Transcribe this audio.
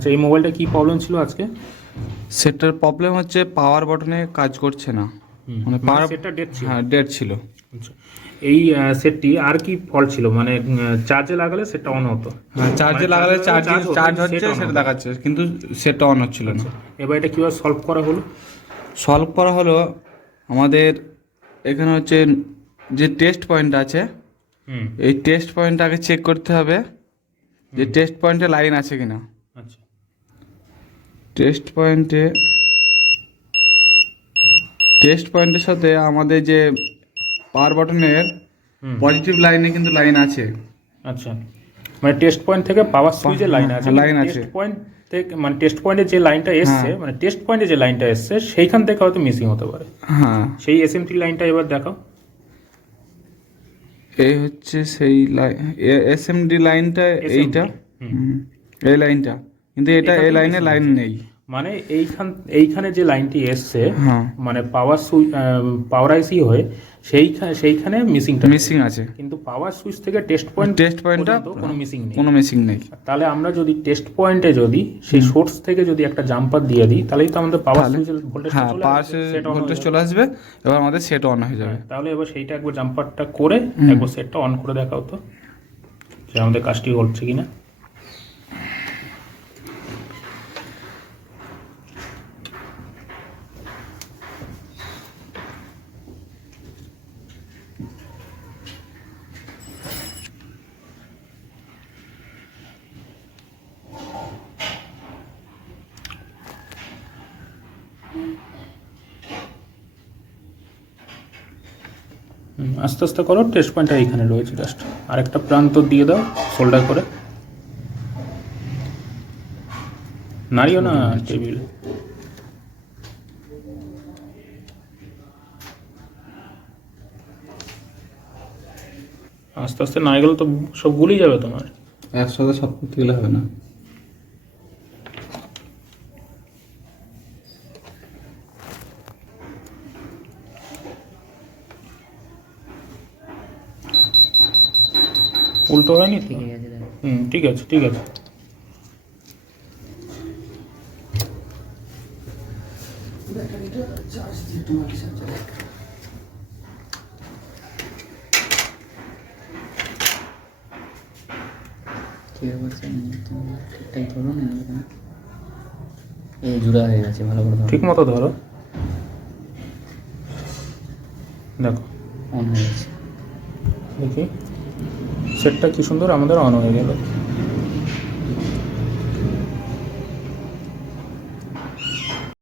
আচ্ছা, এই মোবাইলটা কি প্রবলেম ছিল আজকে? সেটার প্রবলেম হচ্ছে পাওয়ার বাটনে কাজ করছে না, মানে পাওয়ার, সেটটা ডেট ছিল। হ্যাঁ ডেড ছিল। আচ্ছা, এই সেটটি আর কি ফল্ট ছিল? মানে চার্জে লাগালে সেটটা অন হতো? হ্যাঁ চার্জে লাগালে চার্জ হচ্ছে সেট সেটা দেখাচ্ছে, কিন্তু সেটা অন হচ্ছিল না। এবার এটা কীভাবে সলভ করা হলো? সলভ করা হলো, আমাদের এখানে হচ্ছে যে টেস্ট পয়েন্ট আছে, এই টেস্ট পয়েন্টটা আগে চেক করতে হবে যে টেস্ট পয়েন্টে লাইন আছে কিনা। আচ্ছা, টেস্ট পয়েন্টের সাথে আমাদের যে পাওয়ার বাটনের পজিটিভ লাইনে কিন্তু লাইন আছে। আচ্ছা, মানে টেস্ট পয়েন্ট থেকে পাওয়ার সুইচে লাইন আছে, লাইন আছে। টেস্ট পয়েন্ট থেকে, মানে টেস্ট পয়েন্টে যে লাইনটা এসছে, মানে টেস্ট পয়েন্টে যে লাইনটা এসছে সেইখান থেকে হয়তো মিসিং হতে পারে। হ্যাঁ, সেই এসএমটি লাইনটা এবার দেখাও। এই হচ্ছে সেই এসএমডি লাইনটা, এইটা এই লাইনটা, কিন্তু এটা এই লাইনে লাইন নেই। মানে এইখানে যে লাইনটি এসছে, মানে পাওয়ার আইসি হয়ে সেইখানে মিসিং আছে, কিন্তু পাওয়ার সুইচ থেকে টেস্ট পয়েন্টটা কোনো মিসিং নেই। তাহলে আমরা যদি টেস্ট পয়েন্টে যদি সেই সোর্স থেকে যদি একটা জাম্পার দিয়ে দিই, তাহলেই তো আমাদের পাওয়ার সুইচের ভোল্টেজ চলে আসবে, এবার আমাদের সেট অন হয়ে যাবে। তাহলে এবার সেইটা একবার জাম্পারটা করে একবার সেটটা অন করে দেখাও তো, যে আমাদের কাজটি হচ্ছে কিনা। আস্তে আস্তে করো, টেস্ট পয়েন্টটা এইখানে রয়েছে, জাস্ট আরেকটা প্রান্ত দিয়ে দাও সোল্ডার করে, নাড়িও না টেবিল। আস্তে আস্তে না গেলে তো সব গুলিয়ে যাবে তোমার। একসাথে সব করতে গেলে হবে না। উল্টো হয়নি তো? ঠিক আছে, ঠিক আছে। এই জোড়া হয়ে গেছে, ভালো করে ঠিক মতো ধরো, দেখো অন হয়ে গেছে। দেখি সেটটা কি সুন্দর আমাদের অন হয়ে গেল।